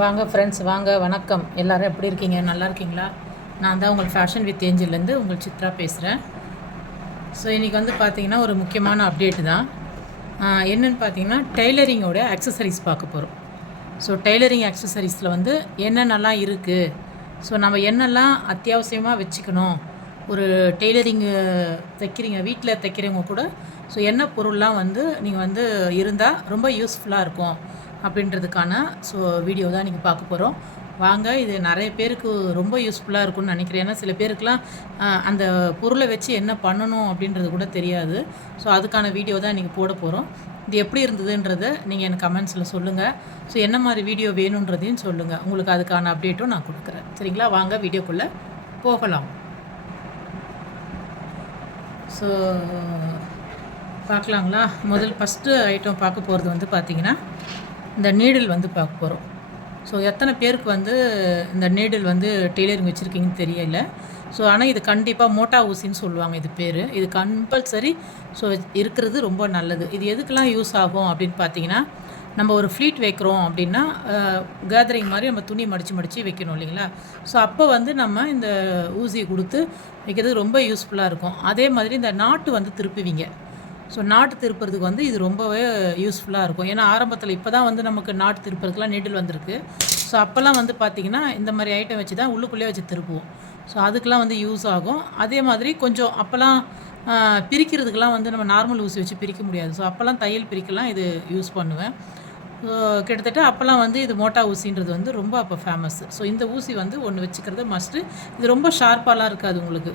வாங்க ஃப்ரெண்ட்ஸ், வாங்க, வணக்கம். எல்லோரும் எப்படி இருக்கீங்க? நல்லா இருக்கீங்களா? நான் தான் உங்கள் ஃபேஷன் வித் ஏஞ்சல்லேருந்து உங்கள் சித்ரா பேசுகிறேன். ஸோ இன்றைக்கி வந்து பார்த்திங்கன்னா ஒரு முக்கியமான அப்டேட்டு தான். என்னென்னு பார்த்தீங்கன்னா டெய்லரிங்கோட அக்சசரிஸ் பார்க்க போகிறோம். ஸோ டெய்லரிங் அக்சசரிஸில் வந்து என்னென்னலாம் இருக்குது, ஸோ நம்ம என்னெல்லாம் அத்தியாவசியமாக வச்சுக்கணும், ஒரு டெய்லரிங்கு தைக்கிறீங்க, வீட்டில் தைக்கிறவங்க கூட ஸோ என்ன பொருள்லாம் வந்து நீங்கள் வந்து இருந்தால் ரொம்ப யூஸ்ஃபுல்லாக இருக்கும் அப்படின்றதுக்கான வீடியோ தான் நீங்கள் பார்க்க போகிறோம். வாங்க, இது நிறைய பேருக்கு ரொம்ப யூஸ்ஃபுல்லாக இருக்கும்னு நினைக்கிறேன். ஏன்னா சில பேருக்குலாம் அந்த பொருளை வச்சு என்ன பண்ணணும் அப்படின்றது கூட தெரியாது. ஸோ அதுக்கான வீடியோ தான் நீங்கள் போட போகிறோம். இது எப்படி இருந்ததுன்றதை நீங்கள் எனக்கு கமெண்ட்ஸில் சொல்லுங்கள். ஸோ என்ன மாதிரி வீடியோ வேணுன்றதையும் சொல்லுங்கள். உங்களுக்கு அதுக்கான அப்டேட்டும் நான் கொடுக்குறேன். சரிங்களா? வாங்க வீடியோக்குள்ளே போகலாம். ஸோ பார்க்கலாங்களா? ஃபஸ்ட்டு ஐட்டம் பார்க்க போகிறது வந்து பார்த்திங்கன்னா இந்த நீடில் வந்து பார்க்க போகிறோம். ஸோ எத்தனை பேருக்கு வந்து இந்த நீடில் வந்து டெய்லரிங் வச்சுருக்கீங்கன்னு தெரியல. ஸோ ஆனால் இது கண்டிப்பாக மோட்டா ஊசின்னு சொல்லுவாங்க இது பேர். இது கம்பல்சரி இருக்கிறது ரொம்ப நல்லது. இது எதுக்கெல்லாம் யூஸ் ஆகும் அப்படின்னு பார்த்தீங்கன்னா, நம்ம ஒரு ஃப்ளீட் வைக்கிறோம் அப்படின்னா கேதரிங் மாதிரி நம்ம துணி மடித்து வைக்கணும் இல்லைங்களா? ஸோ அப்போ வந்து நம்ம இந்த ஊசியை கொடுத்து வைக்கிறது ரொம்ப யூஸ்ஃபுல்லாக இருக்கும். அதே மாதிரி இந்த நாட்டு வந்து திருப்புவீங்க. ஸோ நாட்டு திருப்புறதுக்கு வந்து இது ரொம்பவே யூஸ்ஃபுல்லாக இருக்கும். ஏன்னா ஆரம்பத்தில் இப்போ தான் வந்து நமக்கு நாட்டு திருப்புறதுக்குலாம் நீடில் வந்திருக்கு. ஸோ அப்போல்லாம் வந்து பார்த்திங்கன்னா இந்த மாதிரி ஐட்டம் வச்சு தான் உள்ளுக்குள்ளேயே வச்சு திருப்புவோம். ஸோ அதுக்கெலாம் வந்து யூஸ் ஆகும். அதே மாதிரி கொஞ்சம் அப்போல்லாம் பிரிக்கிறதுக்கெலாம் வந்து நம்ம நார்மல் ஊசி வச்சு பிரிக்க முடியாது. ஸோ அப்போல்லாம் தையல் பிரிக்கலாம் இது யூஸ் பண்ணுவேன். ஸோ கிட்டத்தட்ட அப்போல்லாம் வந்து இது மோட்டா ஊசின்றது வந்து ரொம்ப அப்போ ஃபேமஸ். ஸோ இந்த ஊசி வந்து ஒன்று வச்சுக்கிறது மஸ்ட்டு. இது ரொம்ப ஷார்ப்பாலாம் இருக்காது உங்களுக்கு,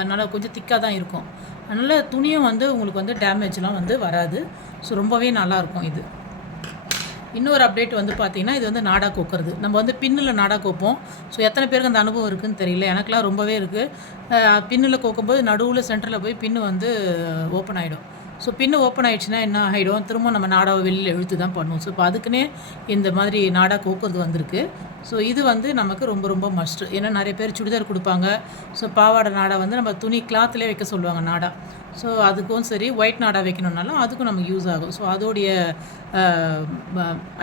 அதனால் கொஞ்சம் திக்காக தான் இருக்கும். அதனால் துணியும் வந்து உங்களுக்கு வந்து டேமேஜ்லாம் வந்து வராது. ஸோ ரொம்பவே நல்லாயிருக்கும் இது. இன்னொரு அப்டேட் வந்து பார்த்திங்கன்னா, இது வந்து நாடா கோக்கிறது. நம்ம வந்து பின்னில் நாடா கோப்போம். ஸோ எத்தனை பேருக்கு அந்த அனுபவம் இருக்குதுன்னு தெரியல. எனக்குலாம் ரொம்பவே இருக்குது. பின்னில் கோக்கும்போது நடுவில் சென்டரில் போய் பின்னு வந்து ஓப்பன் ஆகிடும். ஸோ பின்னு ஓப்பன் ஆகிடுச்சுன்னா என்ன ஆகிடும், திரும்ப நம்ம நாடாவை வெளியில் இழுத்து தான் பண்ணுவோம். ஸோ இப்போ அதுக்குன்னே இந்த மாதிரி நாடா கோக்கிறது வந்திருக்கு. ஸோ இது வந்து நமக்கு ரொம்ப ரொம்ப மஸ்ட்டு. ஏன்னா நிறைய பேர் சுடிதார் கொடுப்பாங்க. ஸோ பாவாடை நாடா வந்து நம்ம துணி கிளாத்லேயே வைக்க சொல்லுவாங்க நாடா. ஸோ அதுக்கும் சரி, ஒயிட் நாடா வைக்கணுன்னாலும் அதுக்கும் நமக்கு யூஸ் ஆகும். ஸோ அதோடைய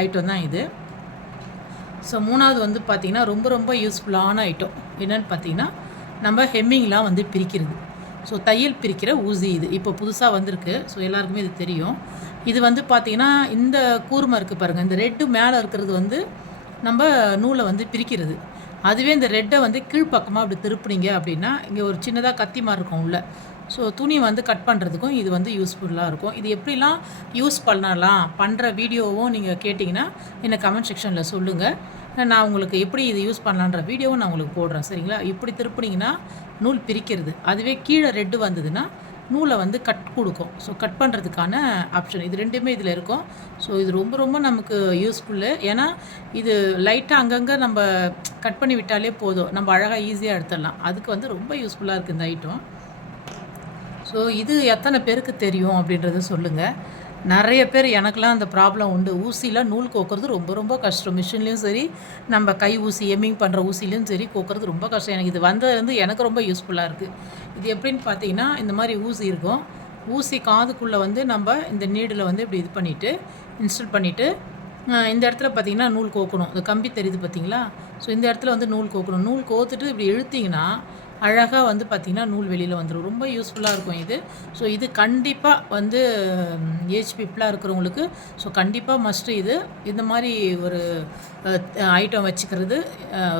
ஐட்டம் தான் இது. ஸோ மூணாவது வந்து பார்த்திங்கன்னா ரொம்ப ரொம்ப யூஸ்ஃபுல்லான ஐட்டம் என்னென்னு பார்த்தீங்கன்னா, நம்ம ஹெம்மிங்லாம் வந்து பிரிக்கிறது. ஸோ தையல் பிரிக்கிற ஊசி இது இப்போ புதுசாக வந்திருக்கு. ஸோ எல்லாருக்குமே இது தெரியும். இது வந்து பார்த்திங்கன்னா இந்த கூர்மை இருக்குது பாருங்கள், இந்த ரெட்டு மேலே இருக்கிறது வந்து நம்ம நூலை வந்து பிரிக்கிறது. அதுவே இந்த ரெட்டை வந்து கீழ்ப்பக்கமாக அப்படி திருப்புனீங்க அப்படின்னா இங்கே ஒரு சின்னதாக கத்தி மாதிரி இருக்கும் உள்ள. ஸோ துணி வந்து கட் பண்ணுறதுக்கும் இது வந்து யூஸ்ஃபுல்லாக இருக்கும். இது எப்படிலாம் யூஸ் பண்ணுற வீடியோவும் நீங்கள் கேட்டிங்கன்னா என்னை கமெண்ட் செக்ஷனில் சொல்லுங்கள். நான் உங்களுக்கு எப்படி இது யூஸ் பண்ணலான்ற வீடியோவும் நான் உங்களுக்கு போடுறேன். சரிங்களா? இப்படி திருப்புனீங்கன்னா நூல் பிரிக்கிறது. அதுவே கீழே ரெட்டு வந்ததுன்னா நூலை வந்து கட் கொடுக்கும். ஸோ கட் பண்ணுறதுக்கான ஆப்ஷன் இது ரெண்டுமே இதில் இருக்கும். ஸோ இது ரொம்ப ரொம்ப நமக்கு யூஸ்ஃபுல்லு. ஏன்னா இது லைட்டாக அங்கங்கே நம்ம கட் பண்ணி விட்டாலே போதும், நம்ம அழகாக ஈஸியாக எடுத்துடலாம். அதுக்கு வந்து ரொம்ப யூஸ்ஃபுல்லாக இருக்குது இந்த ஐட்டம். ஸோ இது எத்தனை பேருக்கு தெரியும் அப்படின்றத சொல்லுங்கள். நிறைய பேர், எனக்கெலாம் அந்த ப்ராப்ளம் உண்டு. ஊசியில் நூல் கோக்கிறது ரொம்ப ரொம்ப கஷ்டம். மிஷின்லேயும் சரி, நம்ம கை ஊசி எம்மிங் பண்ணுற ஊசிலையும் சரி கோக்கிறது ரொம்ப கஷ்டம். எனக்கு இது வந்தது எனக்கு ரொம்ப யூஸ்ஃபுல்லாக இருக்குது. இது எப்படின்னு பார்த்தீங்கன்னா, இந்த மாதிரி ஊசி இருக்கும். ஊசி காதுக்குள்ளே வந்து நம்ம இந்த நீடில் வந்து இப்படி இது பண்ணிவிட்டு இன்ஸ்டால் பண்ணிவிட்டு இந்த இடத்துல பார்த்திங்கன்னா நூல் கோக்கணும். இந்த கம்பி தெரியுது பார்த்திங்களா? ஸோ இந்த இடத்துல வந்து நூல் கோக்கணும். நூல் கோத்துட்டு இப்படி இழுத்திங்கன்னா அழகாக வந்து பார்த்திங்கன்னா நூல் வெளியில் வந்துடும். ரொம்ப யூஸ்ஃபுல்லாக இருக்கும் இது. ஸோ இது கண்டிப்பாக வந்து ஏஜ் பீப்புளாக இருக்கிறவங்களுக்கு கண்டிப்பாக மஸ்ட்டு இது. இந்த மாதிரி ஒரு ஐட்டம் வச்சுக்கிறது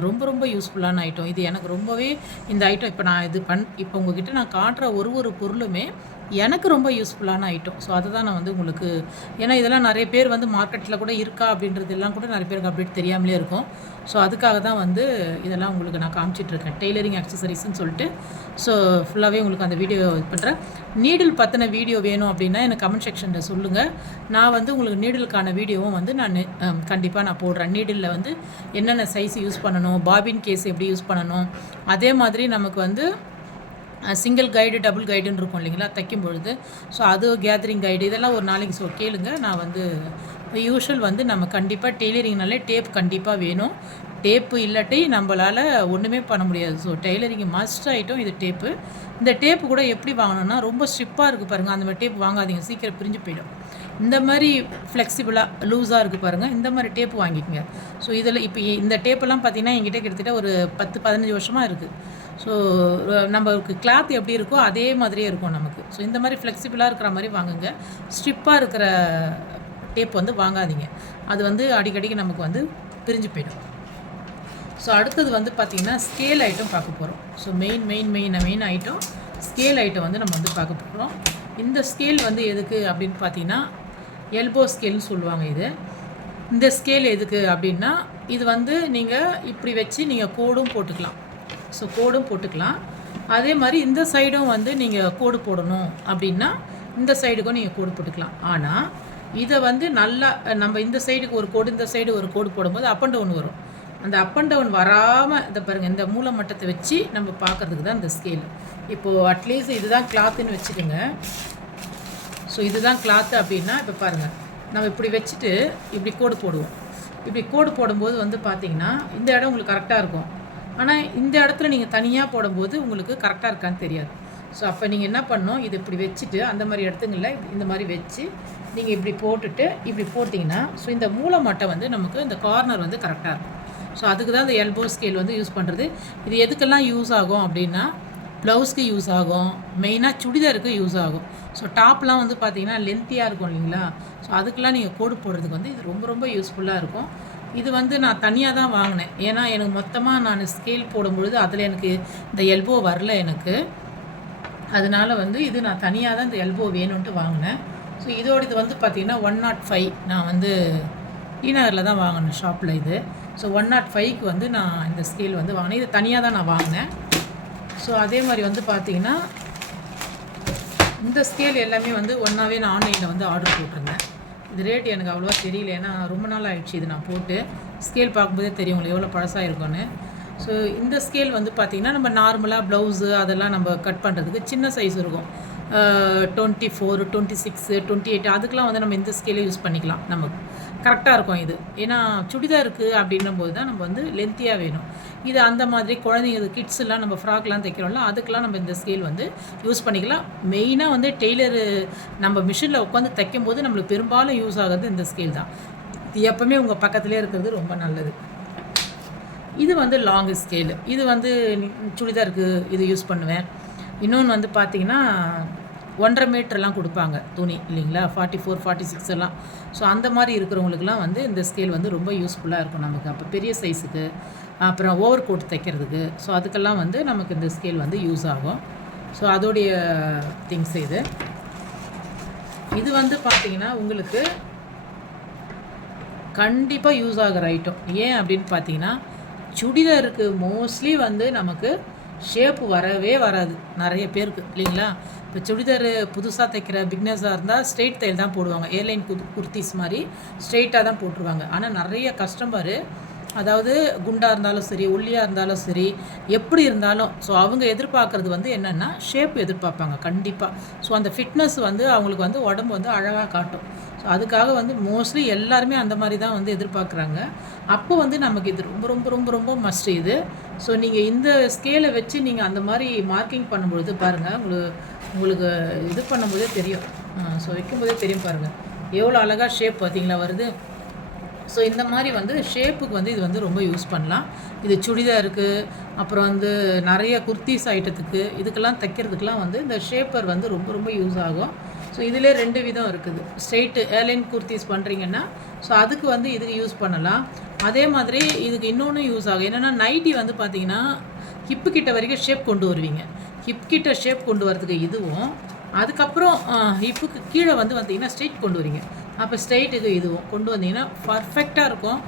ரொம்ப ரொம்ப யூஸ்ஃபுல்லான ஐட்டம். இது எனக்கு ரொம்பவே இந்த ஐட்டம் இப்போ நான் இப்போ உங்ககிட்ட நான் காட்டுற ஒரு பொருளுமே எனக்கு ரொம்ப யூஸ்ஃபுல்லான ஐட்டம். ஸோ அதை தான் நான் வந்து உங்களுக்கு, ஏன்னா இதெல்லாம் நிறைய பேர் வந்து மார்க்கெட்டில் கூட இருக்கா அப்படின்றதெல்லாம் கூட நிறைய பேருக்கு அப்டேட் தெரியாமலே இருக்கும். ஸோ அதுக்காக தான் வந்து இதெல்லாம் உங்களுக்கு நான் காமிச்சிட்ருக்கேன். டெய்லரிங் அக்சசரிஸ்ன்னு சொல்லிட்டு ஃபுல்லாகவே உங்களுக்கு அந்த வீடியோ இது பண்ணுறேன். நீடில் பற்றின வீடியோ வேணும் அப்படின்னா எனக்கு கமெண்ட் செக்ஷனில் சொல்லுங்கள். நான் வந்து உங்களுக்கு நீடிலுக்கான வீடியோவும் வந்து நான் கண்டிப்பாக நான் போடுறேன். நீடிலில் வந்து என்னென்ன சைஸ் யூஸ் பண்ணணும், பாபின் கேஸ் எப்படி யூஸ் பண்ணணும், அதே மாதிரி நமக்கு வந்து சிங்கிள் கைடு, டபுள் கைடுன்னு இருக்கும் இல்லைங்களா தைக்கும் பொழுது. ஸோ அது கேதரிங் கைடு இதெல்லாம் ஒரு நாளைக்கு கேளுங்க. நான் வந்து யூஷுவல் வந்து நம்ம கண்டிப்பாக டெய்லரிங்னாலே டேப் கண்டிப்பாக வேணும். டேப்பு இல்லாட்டி நம்மளால் ஒன்றுமே பண்ண முடியாது. ஸோ டெய்லரிங் மஸ்ட் ஐட்டம் இது டேப்பு. இந்த டேப்பு கூட எப்படி வாங்கணும்னா, ரொம்ப ஸ்ட்ரிப்பாக இருக்குது பாருங்கள், அந்த மாதிரி டேப் வாங்காதீங்க, சீக்கிரம் பிரிஞ்சு போயிடும். இந்த மாதிரி ஃப்ளெக்சிபிளாக லூஸாக இருக்குது பாருங்கள், இந்த மாதிரி டேப் வாங்கிக்கோங்க. ஸோ இதில் இப்போ இந்த டேப்பெல்லாம் பார்த்திங்கன்னா என்கிட்ட கிட்டத்தட்ட ஒரு 10-15 வருஷமாக இருக்குது. ஸோ நமக்கு கிளாத் எப்படி இருக்கோ அதே மாதிரியே இருக்கும் நமக்கு. ஸோ இந்த மாதிரி ஃப்ளெக்சிபிளாக இருக்கிற மாதிரி வாங்குங்க. ஸ்ட்ரிப்பாக இருக்கிற டேப் வந்து வாங்காதீங்க, அது வந்து அடிக்கடிக்கு நமக்கு வந்து பிரிஞ்சு போயிடும். ஸோ அடுத்தது வந்து பார்த்திங்கன்னா ஸ்கேல் ஐட்டம் பார்க்க போகிறோம். So main item scale item வந்து நம்ம வந்து பார்க்க போகிறோம். இந்த ஸ்கேல் வந்து எதுக்கு அப்படின்னு பார்த்தீங்கன்னா எல்போ ஸ்கேல்னு சொல்லுவாங்க. இந்த ஸ்கேல் எதுக்கு அப்படின்னா இது வந்து நீங்கள் இப்படி வச்சு நீங்கள் கோடும் போட்டுக்கலாம். ஸோ கோடும் போட்டுக்கலாம். அதே மாதிரி இந்த சைடும் வந்து நீங்கள் கோடு போடணும் அப்படின்னா இந்த சைடுக்கும் நீங்கள் கோடு போட்டுக்கலாம். ஆனால் இதை வந்து நல்லா நம்ம இந்த சைடுக்கு ஒரு கோடு, இந்த சைடு ஒரு கோடு போடும்போது அப் அண்ட் டவுன் வரும். அந்த அப் அண்ட் டவுன் வராமல் இதை பாருங்கள், இந்த மூல மட்டத்தை வச்சு நம்ம பார்க்குறதுக்கு தான் இந்த ஸ்கேல். இப்போது அட்லீஸ்ட் இதுதான் கிளாத்துன்னு வச்சுக்கோங்க. ஸோ இதுதான் கிளாத்து அப்படின்னா இப்போ பாருங்கள், நம்ம இப்படி வச்சுட்டு இப்படி கோடு போடுவோம். இப்படி கோடு போடும்போது வந்து பார்த்திங்கன்னா இந்த இடம் உங்களுக்கு கரெக்டாக இருக்கும். ஆனால் இந்த இடத்துல நீங்கள் தனியாக போடும்போது உங்களுக்கு கரெக்டாக இருக்கான்னு தெரியாது. ஸோ அப்போ நீங்கள் என்ன பண்ணணும், இது இப்படி வச்சுட்டு அந்த மாதிரி இடத்துங்களில் இந்த மாதிரி வச்சு நீங்கள் இப்படி போட்டுட்டு இப்படி போட்டிங்கன்னா ஸோ இந்த மூல மட்டை வந்து நமக்கு இந்த கார்னர் வந்து கரெக்டாக இருக்கும். ஸோ அதுக்கு தான் இந்த எல்போ ஸ்கேல் வந்து யூஸ் பண்ணுறது. இது எதுக்கெல்லாம் யூஸ் ஆகும் அப்படின்னா ப்ளவுஸ்க்கு யூஸ் ஆகும், மெயினாக சுடிதாருக்கு யூஸ் ஆகும். ஸோ டாப்லாம் வந்து பார்த்திங்கன்னா லென்த்தியாக இருக்கும் இல்லைங்களா, ஸோ அதுக்கெலாம் நீங்கள் கோடு போடுறதுக்கு வந்து இது ரொம்ப ரொம்ப யூஸ்ஃபுல்லாக இருக்கும். இது வந்து நான் தனியாக தான் வாங்கினேன். ஏன்னா எனக்கு மொத்தமாக நான் ஸ்கேல் போடும்பொழுது அதில் எனக்கு இந்த எல்போ வரல எனக்கு. அதனால் வந்து இது நான் தனியாக தான் இந்த எல்போ வேணும்ன்ட்டு வாங்கினேன். ஸோ இது வந்து பார்த்திங்கன்னா 105 நான் வந்து டிநகரில் தான் வாங்கினேன் ஷாப்பில் இது. ஸோ 105க்கு வந்து நான் இந்த ஸ்கேல் வந்து வாங்கினேன். இது தனியாக தான் நான் வாங்கினேன். ஸோ அதே மாதிரி வந்து பார்த்திங்கன்னா இந்த ஸ்கேல் எல்லாமே வந்து ஒன்றாவே நான் ஆன்லைனில் வந்து ஆர்டர் போட்டிருந்தேன். இது ரேட் எனக்கு அவ்வளோவா தெரியல, ஏன்னா ரொம்ப நாள் ஆகிடுச்சு இது நான் போட்டு. ஸ்கேல் பார்க்கும்போதே தெரியும் உங்களுக்கு எவ்வளோ பழசாக இருக்கும்னு. ஸோ இந்த ஸ்கேல் வந்து பார்த்திங்கன்னா நம்ம நார்மலாக ப்ளவுஸு அதெல்லாம் நம்ம கட் பண்ணுறதுக்கு சின்ன சைஸ் இருக்கும். 24, 26, 28 அதுக்கெலாம் வந்து நம்ம இந்த ஸ்கேலே யூஸ் பண்ணிக்கலாம். நமக்கு கரெக்டாக இருக்கும் இது. ஏன்னா சுடிதாருக்கு அப்படின்னும்போது தான் நம்ம வந்து லென்த்தியாக வேணும். இது அந்த மாதிரி குழந்தைங்க கிட்ஸ்லாம் நம்ம ஃப்ராக்லாம் தைக்கிறோம்ல, அதுக்கெலாம் நம்ம இந்த ஸ்கேல் வந்து யூஸ் பண்ணிக்கலாம். மெயினாக வந்து டெய்லரு நம்ம மிஷினில் உட்காந்து தைக்கும்போது நம்மளுக்கு பெரும்பாலும் யூஸ் ஆகிறது இந்த ஸ்கேல் தான். இது எப்போவுமே உங்கள் பக்கத்துலேயே இருக்கிறது ரொம்ப நல்லது. இது வந்து லாங் ஸ்கேலு. இது வந்து சுடிதாருக்கு இது யூஸ் பண்ணுவேன். இன்னொன்று வந்து பார்த்திங்கன்னா 1.5 மீட்டர்லாம் கொடுப்பாங்க துணி இல்லைங்களா, 44, 46 எல்லாம். ஸோ அந்த மாதிரி இருக்கிறவங்களுக்குலாம் வந்து இந்த ஸ்கேல் வந்து ரொம்ப யூஸ்ஃபுல்லாக இருக்கும் நமக்கு. அப்போ பெரிய சைஸுக்கு, அப்புறம் ஓவர் கோட் தைக்கிறதுக்கு, ஸோ அதுக்கெல்லாம் வந்து நமக்கு இந்த ஸ்கேல் வந்து யூஸ் ஆகும். ஸோ அதோடைய திங்ஸ் இது வந்து பார்த்திங்கன்னா உங்களுக்கு கண்டிப்பாக யூஸ் ஆகிற ஐட்டம். ஏன் அப்படின்னு பார்த்தீங்கன்னா சுடிதாருக்கு மோஸ்ட்லி வந்து நமக்கு ஷேப்பு வரவே வராது நிறைய பேருக்கு இல்லைங்களா. இப்போ சுடிதார் புதுசாக தைக்கிற பிக்னஸாக இருந்தால் ஸ்ட்ரெயிட் தையல் தான் போடுவாங்க. ஏர்லைன் குர்த்திஸ் மாதிரி ஸ்ட்ரெயிட்டாக தான் போட்டுருவாங்க. ஆனால் நிறைய கஸ்டமரு, அதாவது குண்டாக இருந்தாலும் சரி, ஒல்லியாக இருந்தாலும் சரி, எப்படி இருந்தாலும் ஸோ அவங்க எதிர்பார்க்குறது வந்து என்னென்னா ஷேப் எதிர்பார்ப்பாங்க கண்டிப்பாக. ஸோ அந்த ஃபிட்னஸ் வந்து அவங்களுக்கு வந்து உடம்பு வந்து அழகாக காட்டும். ஸோ அதுக்காக வந்து மோஸ்ட்லி எல்லாருமே அந்த மாதிரி தான் வந்து எதிர்பார்க்குறாங்க. அப்போ வந்து நமக்கு இது ரொம்ப ரொம்ப ரொம்ப ரொம்ப மஸ்ட் இது. ஸோ நீங்கள் இந்த ஸ்கேலை வச்சு நீங்கள் அந்த மாதிரி மார்க்கிங் பண்ணும்பொழுது பாருங்கள், உங்களுக்கு இது பண்ணும்போதே தெரியும். ஸோ வைக்கும்போதே தெரியும் பாருங்கள் எவ்வளோ அழகாக ஷேப் பார்த்திங்களா வருது. ஸோ இந்த மாதிரி வந்து ஷேப்புக்கு வந்து இது வந்து ரொம்ப யூஸ் பண்ணலாம். இது சுடிதாருக்கு, அப்புறம் வந்து நிறைய குர்த்திஸ் ஐட்டத்துக்கு, இதுக்கெல்லாம் தைக்கிறதுக்கெலாம் வந்து இந்த ஷேப்பர் வந்து ரொம்ப ரொம்ப யூஸ் ஆகும். ஸோ இதிலே 2 விதம் இருக்குது. ஸ்ட்ரெயிட்டு ஏர்லைன் குர்த்திஸ் பண்ணுறீங்கன்னா ஸோ அதுக்கு வந்து இதுக்கு யூஸ் பண்ணலாம். அதே மாதிரி இதுக்கு இன்னொன்று யூஸ் ஆகும். என்னென்னா நைட்டி வந்து பார்த்திங்கன்னா ஹிப்பு கிட்ட வரைக்கும் ஷேப் கொண்டு வருவீங்க. ஹிப் கிட்ட ஷேப் கொண்டு வரதுக்கு இதுவும், அதுக்கப்புறம் ஹிப்புக்கு கீழே வந்து பார்த்திங்கன்னா ஸ்ட்ரெயிட் கொண்டு வரீங்க. அப்போ ஸ்ட்ரெயிட்டுக்கு இதுவும் கொண்டு வந்தீங்கன்னா பர்ஃபெக்டாக இருக்கும்.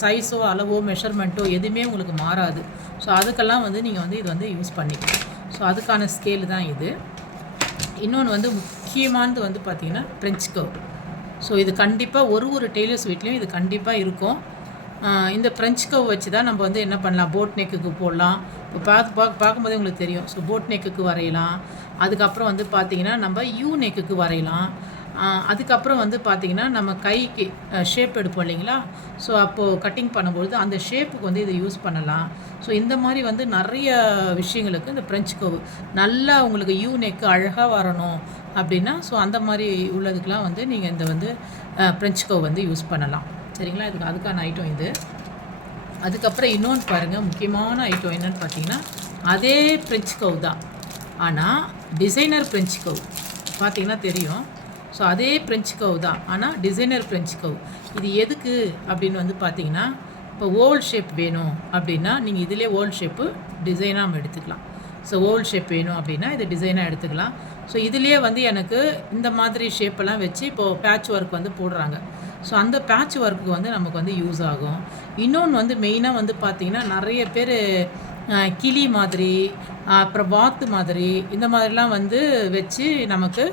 சைஸோ அளவோ மெஷர்மெண்ட்டோ எதுவுமே உங்களுக்கு மாறாது. ஸோ அதுக்கெல்லாம் வந்து நீங்கள் வந்து இது வந்து யூஸ் பண்ணிக்கலாம். ஸோ அதுக்கான ஸ்கேலு தான் இது. இன்னொன்று வந்து முக்கியமானது வந்து பார்த்திங்கன்னா ஃப்ரெஞ்ச் கர்வ். ஸோ இது கண்டிப்பாக ஒரு டெய்லர்ஸ் வீட்லேயும் இது கண்டிப்பாக இருக்கும். இந்த ஃப்ரெஞ்ச் கர்வ் வச்சு தான் நம்ம வந்து என்ன பண்ணலாம், போட் நெக்குக்கு போடலாம். இப்போ பார்க்கும்போதே உங்களுக்கு தெரியும். ஸோ போட் நெக்குக்கு வரையலாம். அதுக்கப்புறம் வந்து பார்த்திங்கன்னா நம்ம யூ நெக்குக்கு வரையலாம். அதுக்கப்புறம் வந்து பார்த்திங்கன்னா நம்ம கைக்கு ஷேப் எடுப்போம் இல்லைங்களா? ஸோ அப்போது கட்டிங் பண்ணும்பொழுது அந்த ஷேப்புக்கு வந்து இதை யூஸ் பண்ணலாம். ஸோ இந்த மாதிரி வந்து நிறைய விஷயங்களுக்கு இந்த ஃப்ரெஞ்ச் கர்வ் நல்லா உங்களுக்கு யூ நெக்கு அழகாக வரணும் அப்படின்னா, ஸோ அந்த மாதிரி உள்ளதுக்கெலாம் வந்து நீங்கள் இந்த வந்து ஃப்ரெஞ்ச் கர்வ் வந்து யூஸ் பண்ணலாம். சரிங்களா? அதுக்கான ஐட்டம் இது. அதுக்கப்புறம் இன்னொன்று பாருங்கள், முக்கியமான ஐட்டம் என்னென்னு பார்த்தீங்கன்னா, அதே ஃப்ரெஞ்ச் கர்வ் தான். ஆனால் டிசைனர் ஃப்ரெஞ்ச் கர்வ் பார்த்தீங்கன்னா தெரியும். ஸோ அதே ஃப்ரெஞ்ச் கர்வ் தான், ஆனால் டிசைனர் ஃப்ரெஞ்ச் கர்வ். இது எதுக்கு அப்படின்னு வந்து பார்த்தீங்கன்னா, இப்போ ஓவல் ஷேப் வேணும் அப்படின்னா நீங்கள் இதிலே ஓவல் ஷேப்பு டிசைனாக நம்ம எடுத்துக்கலாம். ஸோ ஓவல் ஷேப் வேணும் அப்படின்னா இது டிசைனாக எடுத்துக்கலாம். ஸோ இதிலே வந்து எனக்கு இந்த மாதிரி ஷேப்பெல்லாம் வச்சு இப்போது பேட்ச் ஒர்க் வந்து போடுறாங்க. ஸோ அந்த பேட்ச் ஒர்க்கு வந்து நமக்கு வந்து யூஸ் ஆகும். இன்னொன்று வந்து மெயினாக வந்து பார்த்திங்கன்னா, நிறைய பேர் கிளி மாதிரி அப்புறம் வாத்து மாதிரி இந்த மாதிரிலாம் வந்து வச்சு நமக்கு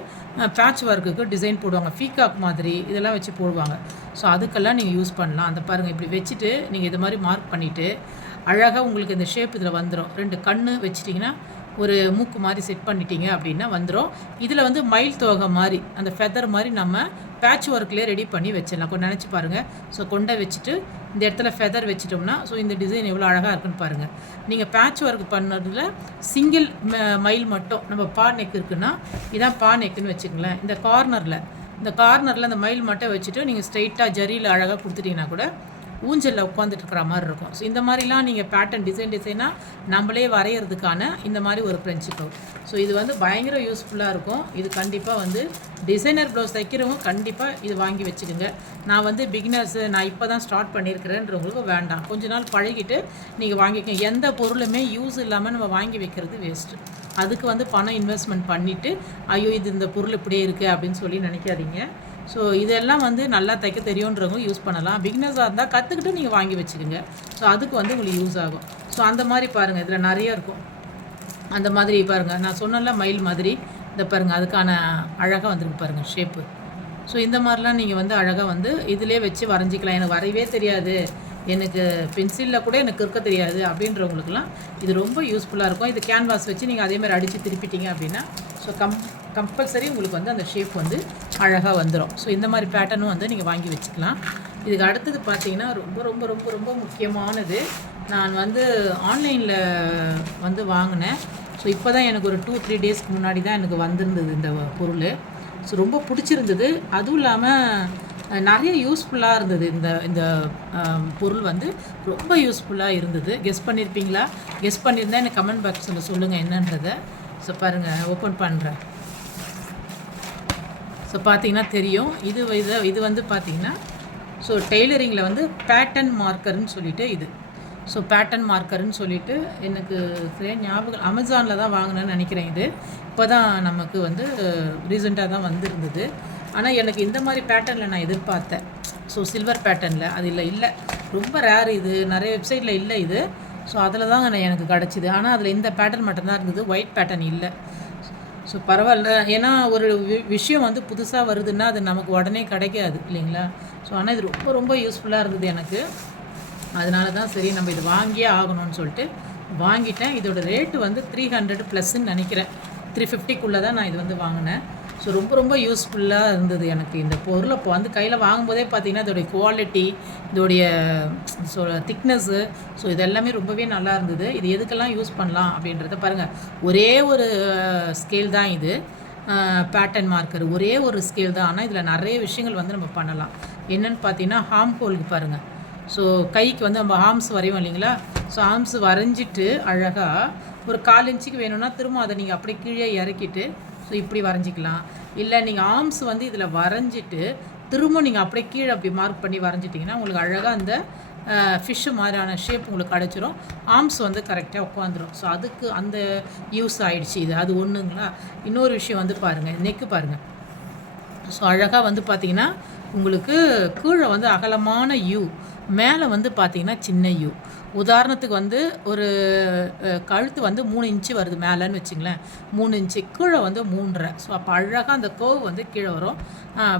பேட்ச் ஒர்க்குக்கு டிசைன் போடுவாங்க. பீகாக் மாதிரி இதெல்லாம் வச்சு போடுவாங்க. ஸோ அதுக்கெல்லாம் நீங்கள் யூஸ் பண்ணலாம். அந்த பாருங்கள், இப்படி வச்சுட்டு நீங்கள் இது மாதிரி மார்க் பண்ணிவிட்டு அழகாக உங்களுக்கு இந்த ஷேப் இதில் வந்துடும். 2 கண் வச்சிட்டிங்கன்னா ஒரு மூக்கு மாதிரி செட் பண்ணிட்டீங்க அப்படின்னா வந்துடும். இதில் வந்து மயில் தோகை மாதிரி அந்த ஃபெதர் மாதிரி நம்ம பேட்ச் ஒர்க்லேயே ரெடி பண்ணி வச்சிடலாம். கொஞ்சம் நினச்சி பாருங்கள். ஸோ கொண்டை வச்சுட்டு இந்த இடத்துல ஃபெதர் வச்சிட்டோம்னா ஸோ இந்த டிசைன் எவ்வளோ அழகாக இருக்குன்னு பாருங்கள். நீங்கள் பேட்ச் ஒர்க் பண்ணதில் சிங்கிள் மயில் மட்டும் நம்ம பா நெக் இருக்குன்னா இதான் பா நெக்குன்னு வச்சுக்கங்களேன். இந்த கார்னரில் அந்த மயில் மட்டும் வச்சுட்டு நீங்கள் ஸ்ட்ரைட்டாக ஜரியில் அழகாக கொடுத்துட்டிங்கன்னா கூட ஊஞ்சலில் உட்காந்துட்டு இருக்கிற மாதிரி இருக்கும். ஸோ இந்த மாதிரிலாம் நீங்கள் பேட்டர்ன் டிசைனாக நம்மளே வரைகிறதுக்கான இந்த மாதிரி ஒரு ஃப்ரெஞ்ச் கர்வ். ஸோ இது வந்து பயங்கர யூஸ்ஃபுல்லாக இருக்கும். இது கண்டிப்பாக வந்து டிசைனர் ப்ளவுஸ் தைக்கிறவங்க கண்டிப்பாக இது வாங்கி வச்சுக்கோங்க. நான் வந்து பிகினர்ஸு நான் இப்போ தான் ஸ்டார்ட் பண்ணியிருக்கிறேன்றவங்களுக்கு வேண்டாம். கொஞ்ச நாள் பழகிட்டு நீங்கள் வாங்கிக்கோங்க. எந்த பொருளுமே யூஸ் இல்லாமல் நம்ம வாங்கி வைக்கிறது வேஸ்ட்டு. அதுக்கு வந்து பணம் இன்வெஸ்ட்மெண்ட் பண்ணிவிட்டு ஐயோ இது இந்த பொருள் இப்படியே இருக்குது அப்படின்னு சொல்லி நினைக்காதீங்க. ஸோ இதெல்லாம் வந்து நல்லா தைக்க தெரியுன்றவங்க யூஸ் பண்ணலாம். பிகினர்ஸாக இருந்தால் கற்றுக்கிட்டு நீங்கள் வாங்கி வச்சுக்கோங்க. ஸோ அதுக்கு வந்து உங்களுக்கு யூஸ் ஆகும். ஸோ அந்த மாதிரி பாருங்கள், இதில் நிறைய இருக்கும். அந்த மாதிரி பாருங்கள், நான் சொன்னல மயில் மாதிரி இந்த பாருங்கள், அதுக்கான அழகாக வந்துருக்கு பாருங்கள் ஷேப்பு. ஸோ இந்த மாதிரிலாம் நீங்கள் வந்து அழகாக வந்து இதிலே வச்சு வரைஞ்சிக்கலாம். எனக்கு வரையவே தெரியாது, எனக்கு பென்சிலில் கூட எனக்கு இருக்க தெரியாது அப்படின்றவங்களுக்குலாம் இது ரொம்ப யூஸ்ஃபுல்லாக இருக்கும். இது கேன்வாஸ் வச்சு நீங்கள் அதேமாதிரி அடித்து திருப்பிட்டீங்க அப்படின்னா ஸோ கம்பல்சரி உங்களுக்கு வந்து அந்த ஷேப் வந்து அழகாக வந்துடும். ஸோ இந்த மாதிரி பேட்டர்னும் வந்து நீங்கள் வாங்கி வச்சுக்கலாம். இதுக்கு அடுத்தது பார்த்தீங்கன்னா ரொம்ப ரொம்ப ரொம்ப ரொம்ப முக்கியமானது, நான் வந்து ஆன்லைனில் வந்து வாங்கினேன். ஸோ இப்போ தான் எனக்கு ஒரு 2-3 டேஸ்க்கு முன்னாடி தான் எனக்கு வந்திருந்தது இந்த பொருள். ஸோ ரொம்ப பிடிச்சிருந்தது. அதுவும் இல்லாமல் நிறைய யூஸ்ஃபுல்லாக இருந்தது. இந்த பொருள் வந்து ரொம்ப யூஸ்ஃபுல்லாக இருந்தது. கெஸ் பண்ணியிருப்பீங்களா? கெஸ் பண்ணியிருந்தால் எனக்கு கமெண்ட் பாக்ஸில் சொல்லுங்கள் என்னன்றதை. ஸோ பாருங்கள், ஓப்பன் பண்ணுறேன். ஸோ பார்த்தீங்கன்னா தெரியும். இது வந்து பார்த்திங்கன்னா ஸோ டெய்லரிங்கில் வந்து பேட்டர்ன் மார்க்கர்னு சொல்லிவிட்டு இது. ஸோ பேட்டர்ன் மார்க்கர்னு சொல்லிவிட்டு எனக்கு சரியாக ஞாபகம், அமேசானில் தான் வாங்கினேன்னு நினைக்கிறேன். இது இப்போ தான் நமக்கு வந்து ரீசெண்டாக தான் வந்திருந்தது. ஆனால் எனக்கு இந்த மாதிரி பேட்டர்னில் நான் எதிர்பார்த்தேன். ஸோ சில்வர் பேட்டர்னில் அது இல்லை, ரொம்ப ரேர். இது நிறைய வெப்சைட்டில் இல்லை இது. ஸோ அதில் தான் எனக்கு கிடச்சிது. ஆனால் அதில் இந்த பேட்டர்ன் மட்டும்தான் இருந்தது, ஒயிட் பேட்டர்ன் இல்லை. ஸோ பரவாயில்ல, ஏன்னா ஒரு விஷயம் வந்து புதுசாக வருதுன்னா அது நமக்கு உடனே கிடைக்காது இல்லைங்களா? ஸோ ஆனால் இது ரொம்ப ரொம்ப யூஸ்ஃபுல்லாக இருந்தது எனக்கு. அதனால தான் சரி நம்ம இது வாங்கியே ஆகணும்னு சொல்லிட்டு வாங்கிட்டேன். இதோட ரேட்டு வந்து 300+ நினைக்கிறேன். 350க்குள்ளே தான் நான் இது வந்து வாங்கினேன். ஸோ ரொம்ப ரொம்ப யூஸ்ஃபுல்லாக இருந்தது எனக்கு இந்த பொருளை. இப்போ வந்து கையில் வாங்கும்போதே பார்த்திங்கன்னா இதோடைய குவாலிட்டி, இதோடைய திக்னஸ்ஸு, ஸோ இது எல்லாமே ரொம்பவே நல்லா இருந்தது. இது எதுக்கெல்லாம் யூஸ் பண்ணலாம் அப்படின்றத பாருங்கள். ஒரே ஒரு ஸ்கேல் தான் இது, பேட்டர்ன் மார்க்கர் ஒரே ஒரு ஸ்கேல் தான். ஆனால் இதில் நிறைய விஷயங்கள் வந்து நம்ம பண்ணலாம். என்னென்னு பார்த்தீங்கன்னா ஹார்ம் ஹோலுக்கு பாருங்கள். ஸோ கைக்கு வந்து நம்ம ஆர்ம்ஸ் வரைவோம் இல்லைங்களா? ஸோ ஆர்ம்ஸ் வரைஞ்சிட்டு அழகாக ஒரு 1/4 இன்ச்சுக்கு வேணும்னா திரும்ப அதை நீங்கள் அப்படியே கீழே இறக்கிட்டு ஸோ இப்படி வரைஞ்சிக்கலாம். இல்லை நீங்கள் ஆர்ம்ஸ் வந்து இதில் வரைஞ்சிட்டு திரும்ப நீங்கள் அப்படியே கீழே அப்படி மார்க் பண்ணி வரைஞ்சிட்டிங்கன்னா உங்களுக்கு அழகாக அந்த ஃபிஷ்ஷு மாதிரியான ஷேப் உங்களுக்கு கிடச்சிரும். ஆர்ம்ஸ் வந்து கரெக்டாக உட்காந்துரும். ஸோ அதுக்கு அந்த யூஸ் ஆகிடுச்சு இது. அது ஒன்றுங்களா. இன்னொரு விஷயம் வந்து பாருங்கள், நெக்கு பாருங்கள். ஸோ அழகாக வந்து பார்த்திங்கன்னா உங்களுக்கு கீழே வந்து அகலமான யூ, மேலே வந்து பார்த்தீங்கன்னா சின்ன யூ. உதாரணத்துக்கு வந்து ஒரு கழுத்து வந்து 3 இன்ச்சு வருது மேலேன்னு வச்சுங்களேன். 3 இன்ச்சு கீழே வந்து 3.5. ஸோ அப்போ அழகாக அந்த கர்வ் வந்து கீழே வரும்.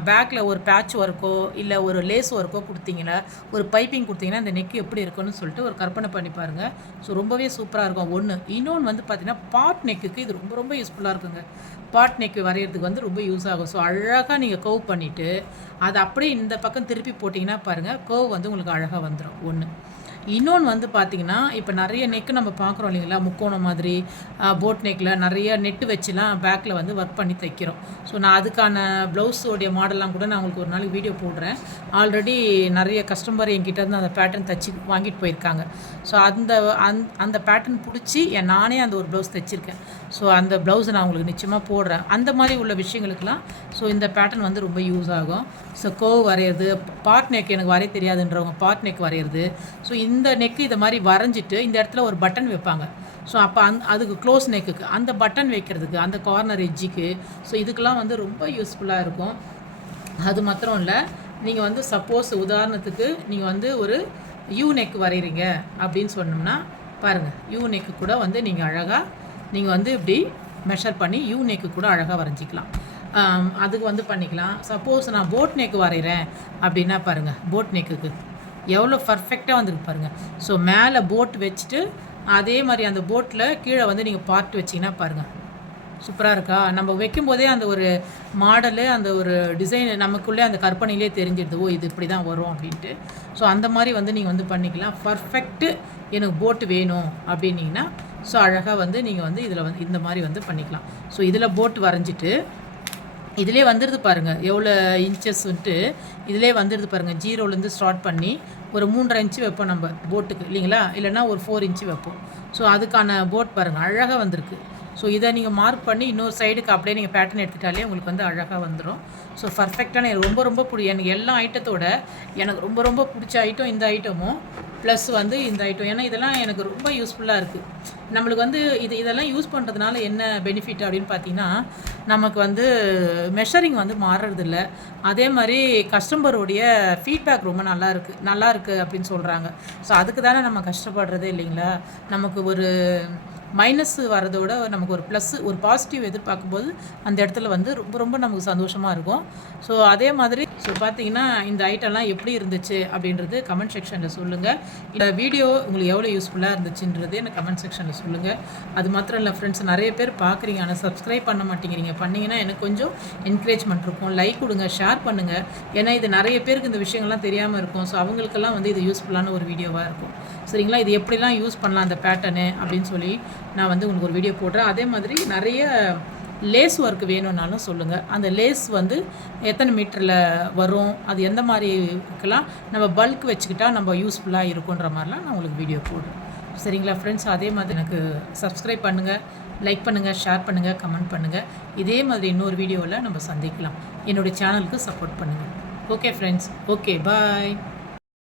பேக்கில் ஒரு பேட்ச் ஒர்க்கோ இல்லை ஒரு லேஸ் ஒர்க்கோ கொடுத்தீங்கன்னா, ஒரு பைப்பிங் கொடுத்தீங்கன்னா இந்த நெக் எப்படி இருக்குன்னு சொல்லிட்டு ஒரு கற்பனை பண்ணி பாருங்கள். ஸோ ரொம்பவே சூப்பராக இருக்கும் ஒன்று. இன்னொன்று வந்து பார்த்தீங்கன்னா பாட் நெக்குக்கு இது ரொம்ப ரொம்ப யூஸ்ஃபுல்லாக இருக்குங்க. பாட் நெக் வரைகிறதுக்கு வந்து ரொம்ப யூஸ் ஆகும். ஸோ அழகாக நீங்கள் கர்வ் பண்ணிவிட்டு அதை அப்படியே இந்த பக்கம் திருப்பி போட்டிங்கன்னா பாருங்கள், கர்வ் வந்து உங்களுக்கு அழகாக வந்துடும் ஒன்று. இன்னொன்று வந்து பார்த்திங்கன்னா, இப்போ நிறைய நெக்கு நம்ம பார்க்குறோம் இல்லைங்களா, முக்கோணம் மாதிரி போட் நெக்கில் நிறைய நெட்டு வச்சுலாம் பேக்கில் வந்து ஒர்க் பண்ணி தைக்கிறோம். ஸோ நான் அதுக்கான ப்ளவுஸோடைய மாடலாம் கூட நான் உங்களுக்கு ஒரு நாளைக்கு வீடியோ போடுறேன். ஆல்ரெடி நிறைய கஸ்டமர் என்கிட்ட இருந்து அந்த பேட்டர்ன் தைச்சி வாங்கிட்டு போயிருக்காங்க. ஸோ அந்த பேட்டர்ன் பிடிச்சி நானே அந்த ஒரு ப்ளவுஸ் தைச்சிருக்கேன். ஸோ அந்த ப்ளவுஸை நான் உங்களுக்கு நிச்சயமாக போடுறேன். அந்த மாதிரி உள்ள விஷயங்களுக்கெல்லாம் ஸோ இந்த பேட்டர்ன் வந்து ரொம்ப யூஸ் ஆகும். ஸோ கர்வ் வரைகிறது, பாட் நெக் எனக்கு வரைய தெரியாதுன்றவங்க பாட் நெக் வரைகிறது. ஸோ இந்த நெக்கு இதை மாதிரி வரைஞ்சிட்டு இந்த இடத்துல ஒரு பட்டன் வைப்பாங்க. ஸோ அப்போ அதுக்கு க்ளோஸ் நெக்குக்கு அந்த பட்டன் வைக்கிறதுக்கு அந்த கார்னர் எட்ஜுக்கு ஸோ இதுக்கெல்லாம் வந்து ரொம்ப யூஸ்ஃபுல்லாக இருக்கும். அது மாத்திரம் இல்லை, நீங்கள் வந்து சப்போஸ் உதாரணத்துக்கு நீங்கள் வந்து ஒரு யூ நெக் வரைகிறீங்க அப்படின்னு சொன்னோம்னா பாருங்கள், யூ நெக்கு கூட வந்து நீங்கள் அழகாக நீங்கள் வந்து இப்படி மெஷர் பண்ணி யூ நெக்கு கூட அழகாக வரைஞ்சிக்கலாம். அதுக்கு வந்து பண்ணிக்கலாம். சப்போஸ் நான் போட் நெக்கு வரைகிறேன் அப்படின்னா பாருங்கள், போட் நெக்குக்கு எவ்வளோ பர்ஃபெக்டாக வந்துருக்கு பாருங்கள். ஸோ மேலே போட் வச்சுட்டு அதே மாதிரி அந்த போட்டில் கீழே வந்து நீங்கள் பார்ட் வச்சிங்கன்னா பாருங்கள், சூப்பராக இருக்கா? நம்ம வைக்கும்போதே அந்த ஒரு மாடலு அந்த ஒரு டிசைன் நமக்குள்ளே அந்த கற்பனையிலே தெரிஞ்சிடுது, ஓ இது இப்படி தான் வரும் அப்படின்ட்டு. ஸோ அந்த மாதிரி வந்து நீங்கள் வந்து பண்ணிக்கலாம். பர்ஃபெக்ட்டு எனக்கு போட்டு வேணும் அப்படின்னிங்கன்னா ஸோ அழகாக வந்து நீங்கள் வந்து இதில் வந்து இந்த மாதிரி வந்து பண்ணிக்கலாம். ஸோ இதில் போட்டு வரைஞ்சிட்டு இதிலே வந்துடுது பாருங்கள் எவ்வளோ இன்ச்சஸ்ன்ட்டு இதிலே வந்துடுது பாருங்கள். 0லேருந்து ஸ்டார்ட் பண்ணி ஒரு 3.5 இன்ச்சு வைப்போம் நம்ம போட்டுக்கு இல்லைங்களா, இல்லைன்னா ஒரு 4 இன்ச்சு வைப்போம். ஸோ அதுக்கான போட் பாருங்கள் அழகாக வந்திருக்கு. ஸோ இதை நீங்கள் மார்க் பண்ணி இன்னொரு சைடுக்கு அப்படியே நீங்கள் பேட்டர்ன் எடுத்துட்டாலே உங்களுக்கு வந்து அழகாக வந்துடும். ஸோ பர்ஃபெக்டான எனக்கு ரொம்ப ரொம்ப எனக்கு எல்லா ஐட்டத்தோட எனக்கு ரொம்ப ரொம்ப பிடிச்ச ஐட்டம் இந்த ஐட்டமும் ப்ளஸ் வந்து இந்த ஐட்டம். ஏன்னா இதெல்லாம் எனக்கு ரொம்ப யூஸ்ஃபுல்லாக இருக்குது. நம்மளுக்கு வந்து இதெல்லாம் யூஸ் பண்ணுறதுனால என்ன பெனிஃபிட் அப்படின்னு பார்த்தீங்கன்னா, நமக்கு வந்து மெஷரிங் வந்து மாறுறதில்ல. அதே மாதிரி கஸ்டமருடைய ஃபீட்பேக் ரொம்ப நல்லா இருக்குது அப்படின்னு சொல்கிறாங்க. ஸோ அதுக்கு தானே நம்ம கஷ்டப்படுறதே இல்லைங்களா. நமக்கு ஒரு மைனஸ் வரதோட நமக்கு ஒரு ப்ளஸ் ஒரு பாசிட்டிவ் எதிர்பார்க்கும்போது அந்த இடத்துல வந்து ரொம்ப ரொம்ப நமக்கு சந்தோஷமாக இருக்கும். ஸோ அதே மாதிரி ஸோ பார்த்தீங்கன்னா இந்த ஐட்டம்லாம் எப்படி இருந்துச்சு அப்படின்றது கமெண்ட் செக்ஷனில் சொல்லுங்கள். இந்த வீடியோ உங்களுக்கு எவ்வளோ யூஸ்ஃபுல்லாக இருந்துச்சுன்றது எனக்கு கமெண்ட் செக்ஷனில் சொல்லுங்கள். அது மாத்திரம் இல்லை ஃப்ரெண்ட்ஸ், நிறைய பேர் பார்க்குறீங்க ஆனால் சப்ஸ்கிரைப் பண்ண மாட்டேங்கிறீங்க. பண்ணிங்கன்னா எனக்கு கொஞ்சம் என்கரேஜ்மெண்ட் இருக்கும். லைக் கொடுங்க, ஷேர் பண்ணுங்கள். ஏன்னா இது நிறைய பேருக்கு இந்த விஷயங்கள்லாம் தெரியாமல் இருக்கும். ஸோ அவங்களுக்கெல்லாம் வந்து இது யூஸ்ஃபுல்லான ஒரு வீடியோவாக இருக்கும். சரிங்களா, இது எப்படிலாம் யூஸ் பண்ணலாம் அந்த பேட்டர்னு அப்படின்னு சொல்லி நான் வந்து உங்களுக்கு ஒரு வீடியோ போடுறேன். அதே மாதிரி நிறைய லேஸ் ஒர்க் வேணும்னாலும் சொல்லுங்கள். அந்த லேஸ் வந்து எத்தனை மீட்டரில் வரும், அது எந்த மாதிரிக்கெல்லாம் நம்ம பல்க் வச்சுக்கிட்டால் நம்ம யூஸ்ஃபுல்லாக இருக்குன்ற மாதிரிலாம் நான் உங்களுக்கு வீடியோ போடுறேன். சரிங்களா ஃப்ரெண்ட்ஸ், அதே மாதிரி எனக்கு சப்ஸ்கிரைப் பண்ணுங்கள், லைக் பண்ணுங்கள், ஷேர் பண்ணுங்கள், கமெண்ட் பண்ணுங்கள். இதே மாதிரி இன்னொரு வீடியோவில் நம்ம சந்திக்கலாம். என்னுடைய சேனலுக்கு சப்போர்ட் பண்ணுங்கள். Okay friends, okay bye.